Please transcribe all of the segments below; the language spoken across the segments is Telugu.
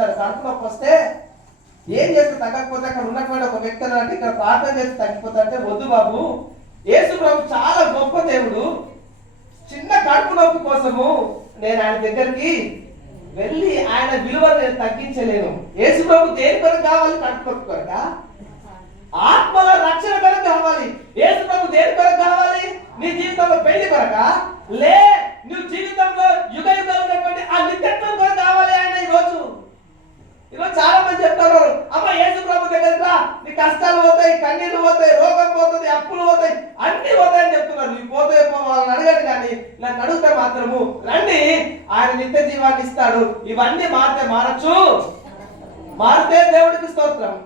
వచ్చినారు కడుపు నొప్పి వస్తే ఏం చేస్తే తగ్గకపోతే అక్కడ ఉన్నటువంటి ఒక వ్యక్తి అంటే ఇక్కడ ప్రార్థన చేస్తే తగ్గిపోతా అంటే వద్దు బాబు. యేసు ప్రభు చాలా గొప్ప దేవుడు. చిన్న కడుపు నొప్పి కోసము నేను ఆయన దగ్గరికి వెళ్ళి ఆయన విలువను నేను తగ్గించలేను. యేసు ప్రభు దేని కొరకు కావాలి? కడుపు నొప్పి కొరక? ఆత్మల రక్షణ కొరకు కావాలి. యేసు ప్రభు దేని కొరకు కావాలి? నీ జీవితంలో పెళ్ళి కొరక? లే నువ్వు జీవితంలో యుగ యుగాలు ఉన్నటువంటి ఆ నిత్యత్వం కొరకు కావాలి ఆయన ఈ రోజు ఈరోజు చాలా మంది చెప్తారు అమ్మ యేసు ప్రభు దగ్గర నీ కష్టాలు పోతాయి కన్నీళ్ళు పోతాయి రోగం పోతుంది అప్పులు పోతాయి అన్ని పోతాయని చెప్తున్నారు. నీ పోతే వాళ్ళని అడగండి కానీ నన్ను అడిగితే మాత్రము రండి. ఆయన నిత్య జీవాన్ని ఇస్తాడు. ఇవన్నీ మారితే మారచ్చు. మారితే దేవుడికి స్తోత్రం.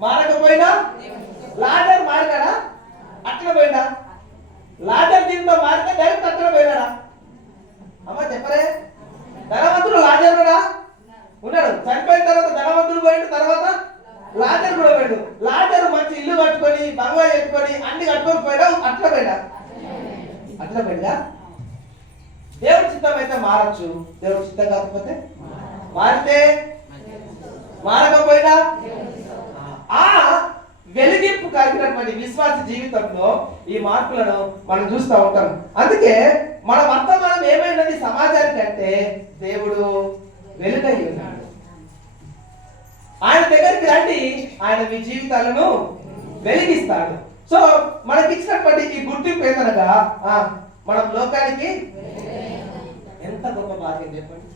మారకపోయినా లాడర్ మారినాడా? అట్లా పోయినా? లాడర్ దీంతో మారితే డైరెక్ట్ అట్లా పోయినాడా? అమ్మ చెప్పరే. ధనవంతుడు లాజరుడా ఉన్నాడు. చనిపోయిన తర్వాత ధనవంతుడు పోయిన తర్వాత లాజర్ కూడా పోయాడు. లాజర్ మంచి ఇల్లు కట్టుకొని బంగారు పెట్టుకొని అన్ని కట్టుకొని పోయినా అట్లా పోయినా అట్లా పోయినా దేవుడి చిత్తం అయితే మారచ్చు. దేవుడి చిత్తం కాకపోతే మారితే మారకపోయినా? ఆ వెలిగింపు కలిగినటువంటి విశ్వాస జీవితంలో ఈ మార్పులను మనం చూస్తూ ఉంటాం. అందుకే మన వర్తమానం ఏమైనది సమాజానికి అంటే దేవుడు వెలుగై ఉన్నాడు. ఆయన దగ్గరికి రండి ఆయన మీ జీవితాలను వెలిగిస్తాడు. సో మనకి ఇచ్చినటువంటి ఈ గుర్తింపు ఏంటనగా ఆ, మనం లోకానికి ఎంత గొప్ప భాగ్యం చెప్పండి.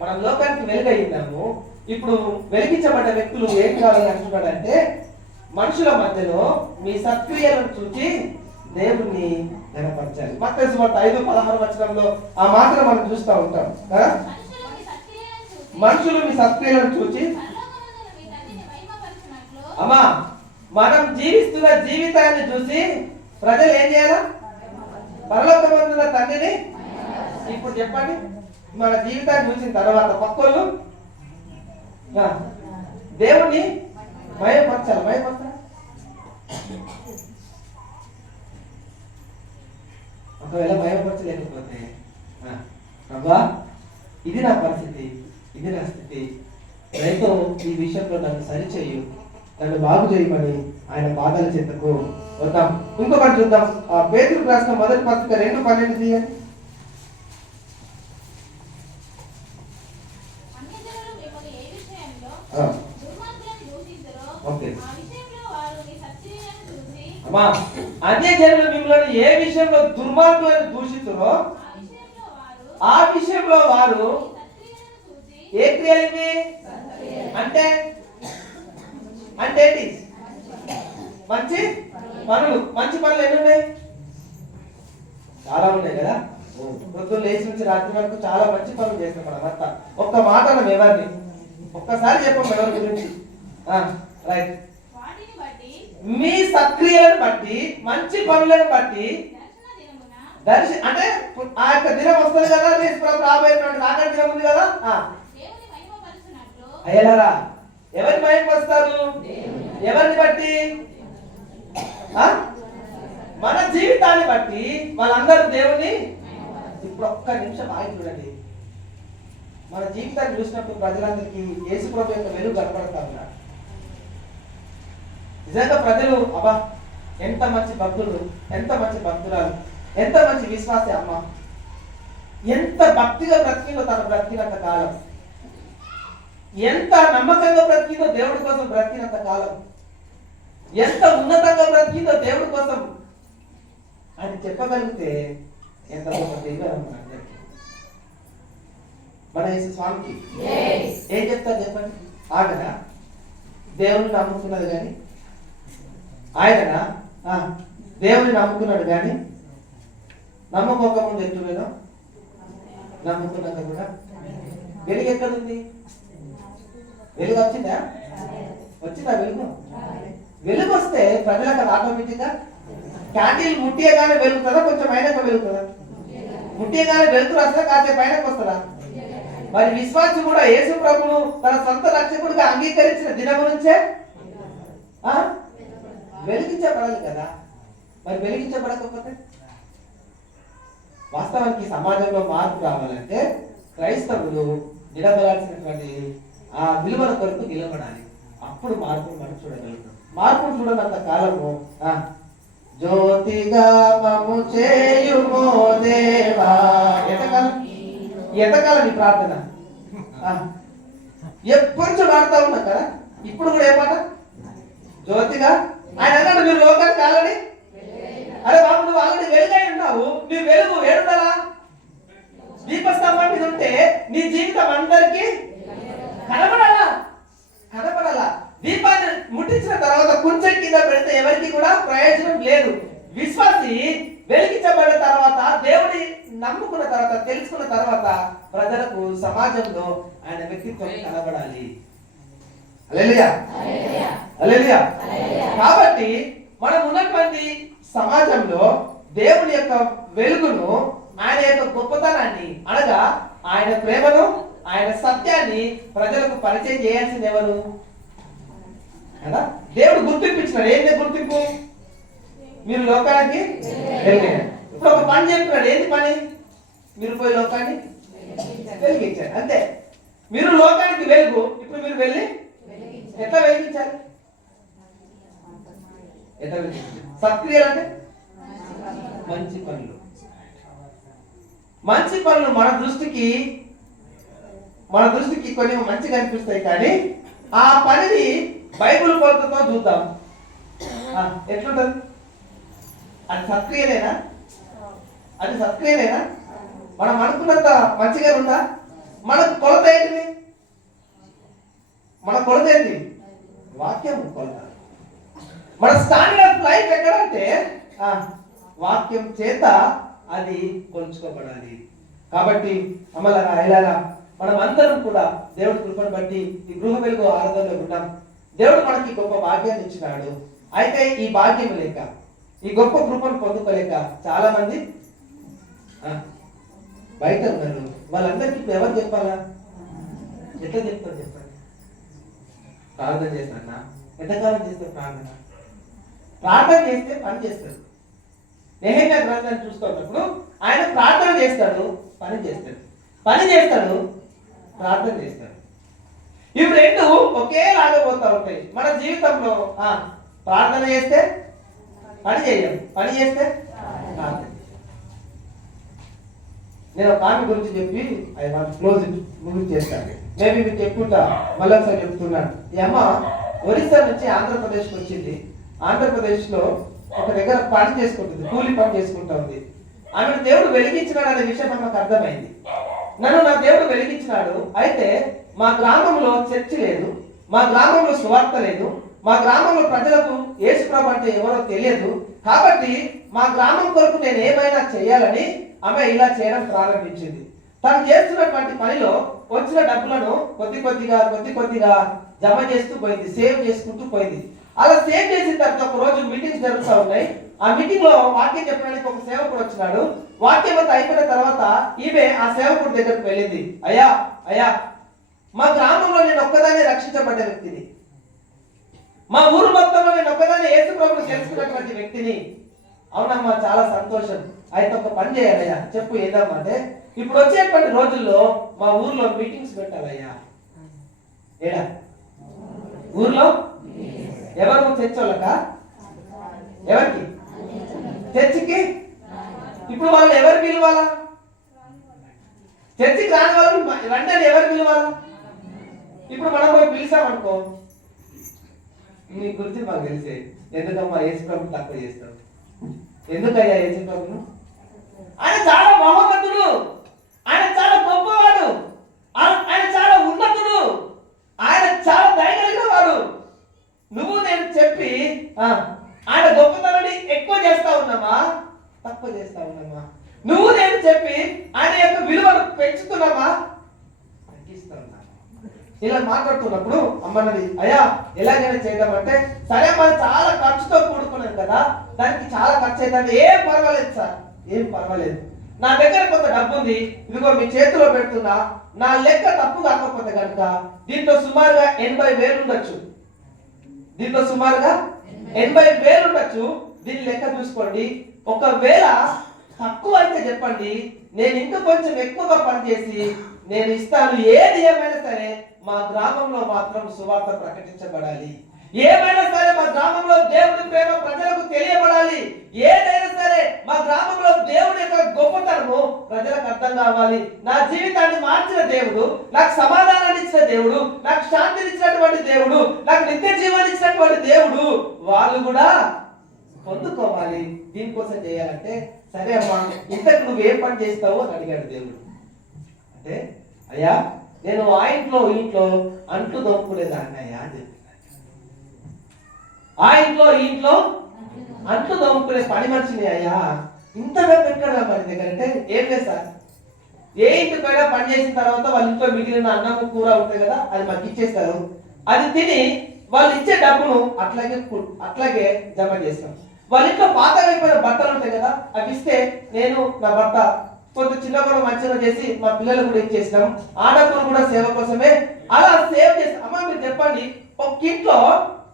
మనం లోకానికి వెలుగయ్యిందాము. ఇప్పుడు వెలిగించబడ్డ వ్యక్తులు ఏం కావాలని అంటున్నాడంటే మనుషుల మధ్యలో మీ సత్క్రియలను చూచి దేవుణ్ణి గనపరచాలి మత్తయి ఐదు పదహారు వచనంలో ఆ మాటను మనం చూస్తూ ఉంటాం కదా? మనుషులు మీ సత్క్రియలను చూసి చూచి అమ్మా మనం జీవిస్తున్న జీవితాన్ని చూసి ప్రజలు ఏం చేయాలా? పరలోకమందున్న తండ్రిని ఇప్పుడు చెప్పండి. మన జీవితాన్ని చూసిన తర్వాత పక్కోళ్ళు దేవుణ్ణి భయపరచాలి భయపరచాలి ఒకవేళ భయపరచలేకపోతే ప్రభా ఇది నా పరిస్థితి. ఇది నా స్థితి రైతు ఈ విషయంలో నన్ను సరిచేయు నన్ను బాగు చేయమని ఆయన పాదాల చెంతకు వద్దాం. ఇంకొకటి చూద్దాం. ఆ పేదలకు రాసిన మొదటి పత్రిక రెండు పన్నెండు తీయండి. ఓకే. అమ్మా అన్య జనులు మిమ్మల్ని ఏ విషయంలో దుర్మార్గులను దూషితురో ఆ విషయంలో వారు ఆ విషయంలో వారు మీ సత్క్రియలను చూసి ఏ క్రియలు ఇవి? అంటే? అంటే ఏంటి? మంచి పనులు. మంచి పనులు ఎన్ని ఉన్నాయి? చాలా ఉన్నాయి కదా? పొద్దున్న లేచి నుంచి రాత్రి వరకు చాలా మంచి పనులు చేస్తాం మనం అంతా. ఒక్క మాట మనం ఎవరిని? ఒక్కసారి చెప్పాం ఎవరి గురించి? రైట్. మీ సక్రియలను బట్టి మంచి పనులను బట్టి దర్శ అంటే ఆ యొక్క దినం వస్తుంది కదా యేసు ప్రభు రాబోయేటువంటి రాకడ దినం ఉంది కదా? ఆ, ఎవరి మహిమపరచునట్లు వస్తారు ఎవరిని బట్టి? మన జీవితాన్ని బట్టి వాళ్ళందరూ దేవుని ఇప్పుడు ఒక్క నిమిషం ఆగి చూడండి. మన జీవితాన్ని చూసినప్పుడు ప్రజలందరికీ యేసు ప్రభు యొక్క వెలుగు కనపడతా ఉన్నాడు. నిజంగా ప్రజలు అబ్బా ఎంత మంచి భక్తులు ఎంత మంచి భక్తురాలు ఎంత మంచి విశ్వాసే అమ్మ ఎంత భక్తిగా బ్రతికిందో తన బ్రతికినంత కాలం. ఎంత నమ్మకంగా బ్రతికిందో దేవుడి కోసం బ్రతికినంత కాలం. ఎంత ఉన్నతంగా బ్రతికిందో దేవుడి కోసం. అని చెప్పగలిగితే ఎంత గొప్ప దేవుడు మనందరికీ మన స్వామికి? ఏం చెప్తారు చెప్పండి? ఆగనా దేవుని నమ్ముకున్నది కానీ ఆయననా? ఆ, దేవుని నమ్ముకున్నాడు కానీ నమ్మకోకముందు ఎట్టువేనో నమ్ముకున్నాక కూడా? వెలుగు ఎక్కడుంది? వెలుగు వచ్చిందా? వచ్చిందా వెలుగు? వెలుగు వస్తే ప్రజలకు అది ఆటోమేటిక్గా క్యాండిల్ ముట్టేగానే వెలుగుతుందా? కొంచెం అయినాక వెలుగుతుందా? ముట్టేగానే వెలుతురు వస్తుందా కాసేపు అయినాక వస్తుందా? మరి విశ్వాసం కూడా యేసు ప్రభును తన సొంత రక్షకుడిగా అంగీకరించిన దినము నుంచే ఆ? వెలిగించబడాలి కదా. మరి వెలిగించబడకపోతే వాస్తవానికి సమాజంలో మార్పు రావాలంటే క్రైస్తవులు నిలబడాల్సినటువంటి ఆ విలువల కొరకు నిలబడాలి. అప్పుడు మార్పును మనం చూడగలుగుతాం. మార్పును చూడనంత కాలము జ్యోతిగా మము చేయుమో దేవా. ఎంతకాలం ఎంతకాలం ఈ ప్రార్థన? ఎప్పటి నుంచి వాడుతా ఉన్నాం కదా ఇప్పుడు కూడా ఏ మాట? జ్యోతిగా? ఆయన అన్నాడు మీరు లోకానికి ఆల్రెడీ అరే బాబు నువ్వు ఆల్రెడీ వెలుగై ఉన్నావు. నీ వెలుగు ఏడుదలా దీపస్తంభం మీద ఉంటే నీ జీవితం అందరికీ కనబడాలా కనబడాలా దీపాన్ని ముట్టించిన తర్వాత కొంచెం కింద పెడితే ఎవరికి కూడా ప్రయోజనం లేదు. విశ్వాసి వెలిగించబడిన తర్వాత దేవుడి నమ్ముకున్న తర్వాత తెలుసుకున్న తర్వాత ప్రజలకు సమాజంలో ఆయన వ్యక్తిత్వం కనబడాలి. కాబట్టి మనం ఉన్నటువంటి సమాజంలో దేవుని యొక్క వెలుగును ఆయన యొక్క గొప్పతనాన్ని అనగా ఆయన ప్రేమను ఆయన సత్యాన్ని ప్రజలకు పరిచయం చేయాల్సింది ఎవరు? కదా? దేవుడు గుర్తింపించినాడు. ఏంటి గుర్తింపు? మీరు లోకానికి వెలిగారు ఇప్పుడు ఒక పని చెప్తున్నాడు. ఏంటి పని? మీరు పోయి లోకాన్ని వెలిగించారు. అంతే. మీరు లోకానికి వెలుగు. ఇప్పుడు మీరు వెళ్ళి ఎట్లా వెలిగించాలి? ఎట్లా వెలిగించాలి? సత్క్రియలు అంటే? మంచి పనులు. మంచి పనులు మన దృష్టికి మన దృష్టికి కొన్ని మంచిగా అనిపిస్తాయి కానీ ఆ పనిని బైబిల్ కొలతతో చూద్దాం. ఆ, ఎట్లుంటది? అది సత్క్రియనేనా అది సత్క్రియనేనా మనం అనుకున్నంత మంచిగా ఉందా? మనకు కొలత ఏంటిది? మన కొలత ఏంటి? వాక్యం కొలత. మన స్టాండర్డ్ ఆఫ్ లైఫ్ ఎక్కడంటే వాక్యం చేత అది కొలుచుకోబడాలి కాబట్టి అమలరా ఇలాగా మనం అందరం కూడా దేవుడి కృపను బట్టి ఈ గృహ వెలుగు ఆరాధనలో ఉన్నాం దేవుడు మనకి గొప్ప భాగ్యాన్ని ఇచ్చినాడు. అయితే ఈ భాగ్యం లేక ఈ గొప్ప కృపను పొందుకోలేక చాలా మంది ఆ, బయట ఉన్నారు. వాళ్ళందరికీ ఇప్పుడు ఎవరు చెప్పాలా? ఎట్లా చెప్తారు చెప్పండి. ప్రార్థన చేస్తానా ఎంతకాలం చేస్తే ప్రార్థన? ప్రార్థన చేస్తే పని చేస్తాడు నెహమ్యా గ్రంథాన్ని చూసుకున్నప్పుడు ఆయన ప్రార్థన చేస్తాడు పని చేస్తాడు. పని చేస్తాడు ప్రార్థన చేస్తాడు ఇవి రెండు ఒకేలాగా పోతా ఉంటాయి. మన జీవితంలో ఆ, ప్రార్థన చేస్తే పని చేయం. పని చేస్తే ప్రార్థన నేను ఒక ఆమె గురించి చెప్పి ఐ వాంట్ క్లోజ్ ఇట్ చేస్తాను. మేబీ మీకు చెప్పుకుంటా మళ్ళీ ఒకసారి చెప్తున్నాను. ఈ అమ్మ ఒరిస్సా నుంచి ఆంధ్రప్రదేశ్కి వచ్చింది. ఆంధ్రప్రదేశ్లో ఒక దగ్గర పని చేసుకుంటుంది కూలి పని చేసుకుంటా ఉంది. ఆమెను దేవుడు వెలిగించినాడు అనే విషయం నాకు అర్థమైంది. నన్ను నా దేవుడు వెలిగించినాడు. అయితే మా గ్రామంలో చర్చి లేదు. మా గ్రామంలో సువార్త లేదు. మా గ్రామంలో ప్రజలకు యేసుప్రభు అంటే ఎవరో తెలియదు. కాబట్టి మా గ్రామం కొరకు నేను ఏమైనా చేయాలని ఆమె ఇలా చేయడం ప్రారంభించింది. తను చేస్తున్నటువంటి పనిలో వచ్చిన డబ్బులను కొద్ది కొద్దిగా కొద్ది కొద్దిగా జమ చేస్తూ పోయింది సేవ్ చేసుకుంటూ పోయింది. అలా సేవ్ చేసిన తర్వాత ఒక రోజు మీటింగ్స్ జరుగుతూ ఉన్నాయి. ఆ మీటింగ్లో వాక్యం చెప్పడానికి ఒక సేవకుడు వచ్చినాడు. వాక్యం అంతా అయిపోయిన తర్వాత ఈమె ఆ సేవకుడి దగ్గరకు వెళ్ళింది. అయ్యా అయ్యా మా గ్రామంలో నేను ఒక్కదాన్ని రక్షించబడ్డ వ్యక్తిని. మా ఊరు మొత్తంలో నేను ఒక్కదాన్ని యేసు ప్రభులు తెలుసుకున్నటువంటి వ్యక్తిని. అవునమ్మా చాలా సంతోషం. అయితే ఒక పని చేయాలయ్యా. చెప్పు ఏదమ్మా అంటే ఇప్పుడు వచ్చేటువంటి రోజుల్లో మా ఊర్లో మీటింగ్స్ పెట్టాలయ్యా. ఏడా? ఊర్లో? ఎవరు తెచ్చోళ్ళక ఎవరికి? చర్చికి? ఇప్పుడు వాళ్ళు ఎవరు పిలవాలా? చర్చికి రాని వాళ్ళు రండి ఎవరు పిలవాలా? ఇప్పుడు మనం పోయి పిలిచామనుకో నీ గురించి మాకు తెలిసే. ఎందుకమ్మా ఏసు ప్రభు తక్కువ చేస్తావు? ఎందుకయ్యా ఏసు ప్రభును? ఆయన చాలా మహోన్నతుడు. ఆయన చాలా గొప్పవాడు. ఆయన ఆయన చాలా ఉన్నతుడు. ఆయన చాలా దయగలిగిన వాడు. నువ్వు నేను చెప్పి ఆ, ఆయన గొప్పతనాన్ని ఎక్కువ చేస్తా ఉన్నామా? తక్కువ చేస్తా ఉన్నామా? నువ్వు నేను చెప్పి ఆయన యొక్క విలువను పెంచుతున్నామా? ఇలా మాట్లాడుతున్నప్పుడు అమ్మన్నది అయ్యా ఎలాగైనా చేద్దామంటే సరే మనం చాలా ఖర్చుతో కూడుకున్నాను కదా దానికి చాలా ఖర్చు అవుతుంది ఏం పర్వాలేదు సార్ ఏం పర్వాలేదు. నా దగ్గర కొంత డబ్బు ఉంది ఇదిగో మీ చేతిలో పెడుతున్నా నా లెక్క తప్పు కాకపోతే కనుక దీంట్లో సుమారుగా ఎనభై వేలు ఉండొచ్చు. దీంట్లో సుమారుగా ఎనభై వేలు ఉండొచ్చు. దీని లెక్క చూసుకోండి. ఒకవేళ తక్కువ అయితే చెప్పండి. నేను ఇంకా కొంచెం ఎక్కువగా పనిచేసి నేను ఇస్తాను. ఏది ఏమైనా సరే మా గ్రామంలో మాత్రం సువార్త ప్రకటించబడాలి. ఏమైనా సరే మా గ్రామంలో దేవుడి ప్రేమ ప్రజలకు తెలియబడాలి. ఏదైనా సరే మా గ్రామంలో దేవుడి యొక్క గొప్పతనము ప్రజలకు అర్థం కావాలి. నా జీవితాన్ని మార్చిన దేవుడు నాకు సమాధానాన్ని ఇచ్చిన దేవుడు నాకు శాంతిని ఇచ్చినటువంటి దేవుడు నాకు నిత్య జీవాన్ని ఇచ్చినటువంటి దేవుడు వాళ్ళు కూడా పొందుకోవాలి. దీనికోసం చేయాలంటే సరే అమ్మా ఇంతకు నువ్వు ఏం పని చేస్తావు అని అడిగాడు దేవుడు. అంటే అయ్యా నేను ఆ ఇంట్లో ఇంట్లో అంట్లు దొక్కునేదాన్ని అయ్యా అని చెప్పినాడు ఆ ఇంట్లో ఇంట్లో అంట్లు దొక్కునే పని మనిషిని అయ్యా ఇంతగా పెట్టాడా మరి దగ్గర అంటే ఏం లేదు సార్. ఏ ఇంటికైనా పని చేసిన తర్వాత వాళ్ళ ఇంట్లో మిగిలిన అన్నం కూర ఉంటాయి కదా అది మాకు ఇచ్చేస్తారు. అది తిని వాళ్ళు ఇచ్చే డబ్బును అట్లాగే అట్లాగే జమ చేస్తాం వాళ్ళ ఇంట్లో పాత అయిపోయిన బట్టలు ఉంటాయి కదా అవి ఇస్తే నేను నా భర్త కొంత చిన్నప్పుడు మంచిగా చేసి మా పిల్లలు కూడా ఏం చేసినాం ఆడపిల్లలు కూడా సేవ కోసమే. అలా సేవ్ చేసి అమ్మ మీరు చెప్పండి ఒక ఇంట్లో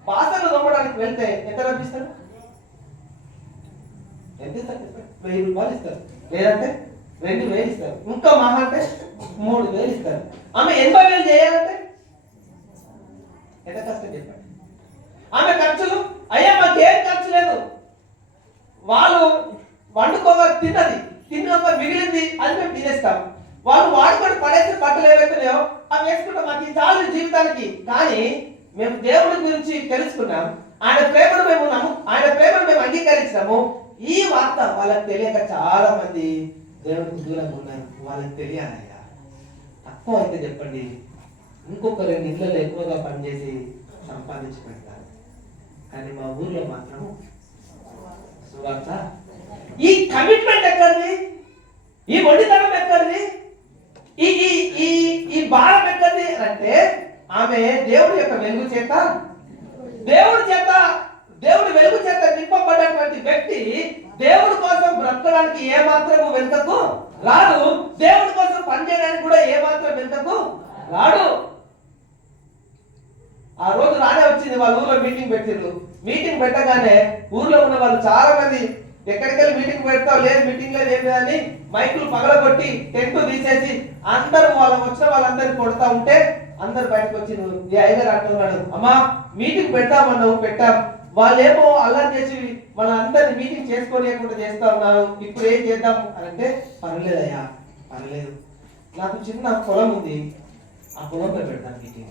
పాసలు తోమడానికి వెళ్తే ఎంత లభిస్తారు ఎంత ఇస్తారు వెయ్యి రూపాయలు ఇస్తారు. లేదంటే రెండు వేలు ఇస్తారు. ఇంకా మహా అంటే మూడు వేలు ఇస్తారు. ఆమె ఎనభై వేలు చేయాలంటే? ఎంత కష్టం చెప్పండి. ఆమె ఖర్చులు అయ్యా మాకేం ఖర్చు లేదు వాళ్ళు వండుకోగా తిన్నది. తిన్నాక మిగిలింది అది మేము తినేస్తాం. వాళ్ళు వాడుకొని పడేసిన బట్టలు ఏవైతున్నాయో అవి వేసుకుంటాం మాకు చాలు జీవితానికి. కానీ మేము దేవుడి గురించి తెలుసుకున్నాం. ఆయన ప్రేమను మేము నమ్ము ఆయన ప్రేమను మేము అంగీకరించినాము. ఈ వార్త వాళ్ళకి తెలియక చాలా మంది దేవుడికి దూరంగా ఉన్నారు. వాళ్ళకి తెలియాలయ్యా. తక్కువ అయితే చెప్పండి. ఇంకొక రెండు ఇళ్ళలో ఎక్కువగా పనిచేసి సంపాదించి పెడతారు. కానీ మా ఊర్లో మాత్రం సువార్త ఈ కమిట్మెంట్ ఎక్కడిది? ఈ మొండితనం ఎక్కడిది? ఈ ఈ ఈ ఈ భారం ఎక్కడిది? అంటే ఆమె దేవుడి యొక్క వెలుగు చేత దేవుడి చేత దేవుడి వెలుగు చేత నింపబడినటువంటి వ్యక్తి దేవుడి కోసం బ్రతకడానికి ఏ మాత్రము వెనుకకు రాడు. దేవుడి కోసం పనిచేయడానికి కూడా ఏ మాత్రం వెనుకకు రాడు. ఆ రోజు రానే వచ్చింది వాళ్ళ ఊర్లో మీటింగ్ పెట్టిండ్రు మీటింగ్ పెట్టగానే ఊర్లో ఉన్న వాళ్ళు చాలా మంది ఎక్కడికెళ్ళి మీటింగ్ పెడతావు లేదు మీటింగ్ లేదు ఏం లేదని మైకులు పగలగొట్టి టెంట్ తీసేసి అందరూ వాళ్ళ వచ్చిన వాళ్ళందరినీ కొడతా ఉంటే అందరు బయటకు వచ్చి ఈ అయ్యగారు అంటున్నాడు అమ్మా మీటింగ్ పెడతామన్నావు పెట్టాం. వాళ్ళేమో అల్లరి చేసి మన అందరిని మీటింగ్ చేసుకోలేకుండా చేస్తా ఉన్నారు. ఇప్పుడు ఏం చేద్దాం? అని అంటే పర్లేదయ్యా పర్లేదు నాకు చిన్న పొలం ఉంది. ఆ పొలంలో పెడతాను మీటింగ్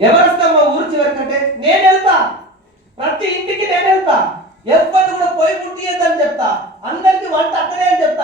ఎవరు వస్తాం మా ఊరు చివరికంటే? నేను వెళ్తా. ప్రతి ఇంటికి నేను వెళ్తా. ఎవరు కూడా పోయి ముట్టియద్దని చెప్తా. అందరికి వంట అక్కడే అని చెప్తా.